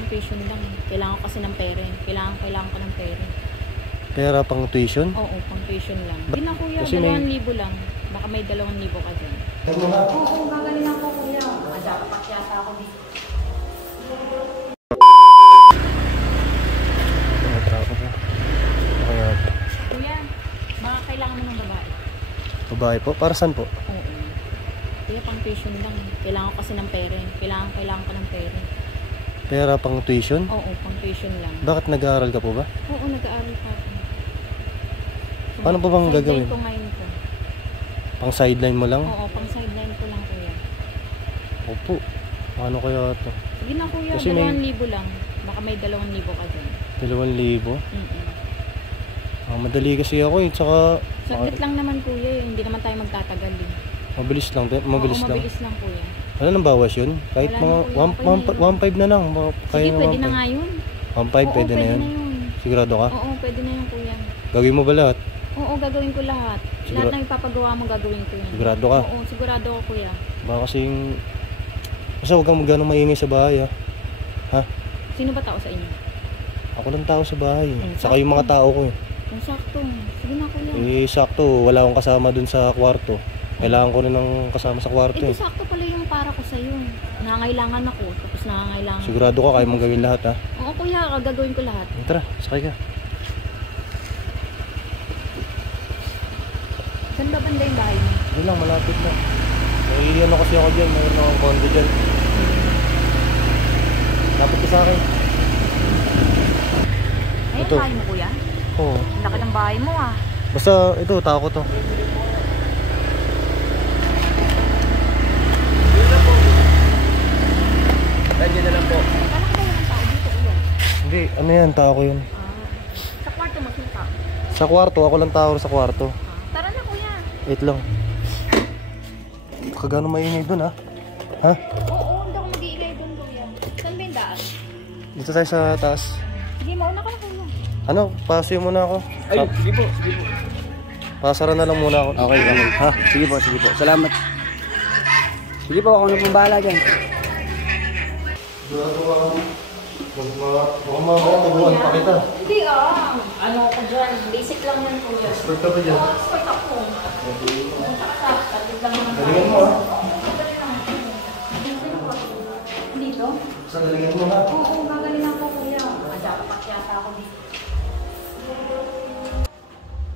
pang tuition lang. Kailangan ko kasi ng pera. Kailangan ko ng pera. Pera pang tuition? Oo, pang tuition lang. Hindi na kuya, Kasi may- 2,000 lang. Baka may 2,000 ka dyan. Oo, magaling ako kuya. Dapat yata ako dito. Kuya, baka kailangan mo ng babae. Babae po? Para saan po? Oo. Kuya, pang tuition lang. Kailangan ko kasi ng pera. Kailangan ko ng pera. Pera pang tuition? Oo, pang tuition lang. Bakit nag-aaral ka po ba? Oo, nag-aaral pa ako. Paano po bang gagawin? Sideline ko ngayon ko. Pang sideline mo lang? Oo, pang sideline ko lang kuya. Opo. Paano kaya ito? Sige na kuya, Kasi may- 2,000 lang. Baka may 2,000 ka dyan. 2,000? Mm-mm. Madali kasi ako eh. Tsaka Saglit lang naman kuya eh. Hindi naman tayo magtatagal eh. mabilis lang. Oo, Mabilis lang. mabilis lang kuya. Wala nang bawas yun? Kahit Wala mga na, kuya. Okay na yun. 1.5 na lang. Sige, pwede na nga yun. 1.5 Oo, pwede na yun. Sigurado ka? Oo, pwede na yun kuya. Gawin mo ba lahat? Oo, gagawin ko lahat. Lahat ng ipapagawa mo gagawin ko yun. Sigurado ka? Oo, sigurado ako kuya. Baka kasing... Basta huwag kang magganong maingay sa bahay ha? Sino ba tao sa inyo? Ako lang tao sa bahay. Saka sakto. yung mga tao ko eh. Yung sakto. Sige na kuya. Sakto, wala akong kasama dun sa kwarto. Kailangan ko rin ng kasama sa kwarto Ito eh. sakto pala yung para ko sa'yo. Nangangailangan ako. Tapos nangangailangan. Sigurado ka, kaya mong gawin lahat ha? Oo kuya, gagawin ko lahat. Tara, sakay ka. Saan ba banda yung bahay mo? Doon lang, malapit na. May ano kasi ako dyan, mayroon akong condo dyan. Dapat ka sa akin. Ayun, Ito. bahay mo kuya? Oo. Ang laki ng bahay mo ah. Basta ito, tao ko to. Nandiyan na lang po. Kala ko ba walang tao dito kuya? Hindi, ano yan, tao ko yun. Sa kwarto mo, sino tao? Sa kwarto, ako lang tao sa kwarto. Tara na kuya. Wait lang. Kagano maingay dun ha? Ha? Oo, hindi ako mag-iingay doon kuya. Saan ba yung daan? Dito tayo sa taas. Sige, mauna ka na kuya. Ano, pasayo muna ako. Ay, sige po, sige po. Pasara na lang muna ako. Okay, okay. Ha? Sige po, sige po. Salamat. Sige po, ako na pong bahala dyan. Baka mabataguan pa kita. Hindi ah. Ano ako dyan? Basic lang yan kuya. Expert ka ba dyan? Oo, expert ako. Tapos lang naman Galingan mo ha? Dito? Sa galingan mo ha? Oo, magaling ako kuya. Dapat yata ako dito.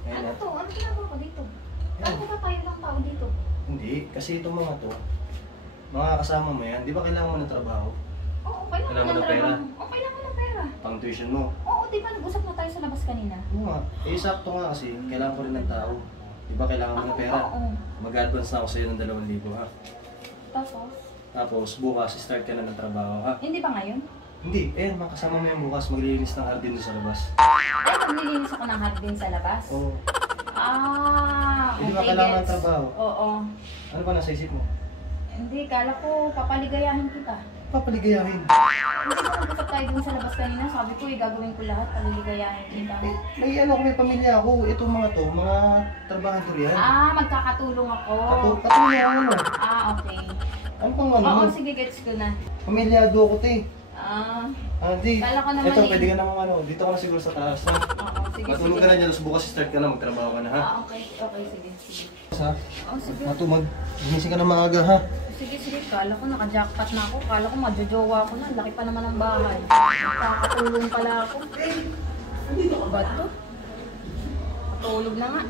Ano to? Ano ginagawa ko dito? Ano ba tayo ng tao dito? Hindi, kasi itong mga to, mga kasama mo yan, di ba kailangan mo ng trabaho? Oo, kailangan Kailangan ng ng pera? trabaho. Oo, kailangan ng pera. Pang tuition mo. Oo, di ba nag-usap na tayo sa labas kanina? Oo nga. Sakto nga kasi, kailangan ko rin ng tao. Di ba kailangan mo ng pera? Oo. Mag-advance na ako sa'yo ng 2,000 ha? Tapos? Tapos bukas, start ka na ng trabaho ha? Hindi ba ngayon? Hindi, makasama mo yan bukas, maglilinis ng hardin sa labas. Ay, maglilinis ako ng hardin sa labas? Oo. Ah, Hindi ba okay, kailangan ng gets. trabaho? Oo. Ano ba nasa isip mo? Hindi, kala ko papaligayahin kita. Papaligayahin. Kasi kung nag-usap tayo dun sa labas kanina, sabi ko gagawin ko lahat, paliligayahin kita. May pamilya ako. Itong mga to, mga trabahador yan. Ah, magkakatulong ako. Patuloy ako mo. Ah, okay. Ano pang ano Oo, mo? sige, gets ko na. Pamilyado ako te. Ah, Di. Kala ko naman Ito, eh. pwede ka namang ano. Dito ka na siguro sa taas. Ha? oo, sige, Matulog sige. ka na dyan, tapos bukas start ka na, magtrabaho ka na ha. Ah, okay, okay, sige, sige. Ha? Oh, sige. Ginising ka na maaga ha. Sige, sige. Kala ko naka-jackpot na ako. Kala ko majojowa ako na. Laki pa naman ng bahay. Nakakatulong pala ako. Ba't to? Patulog na nga.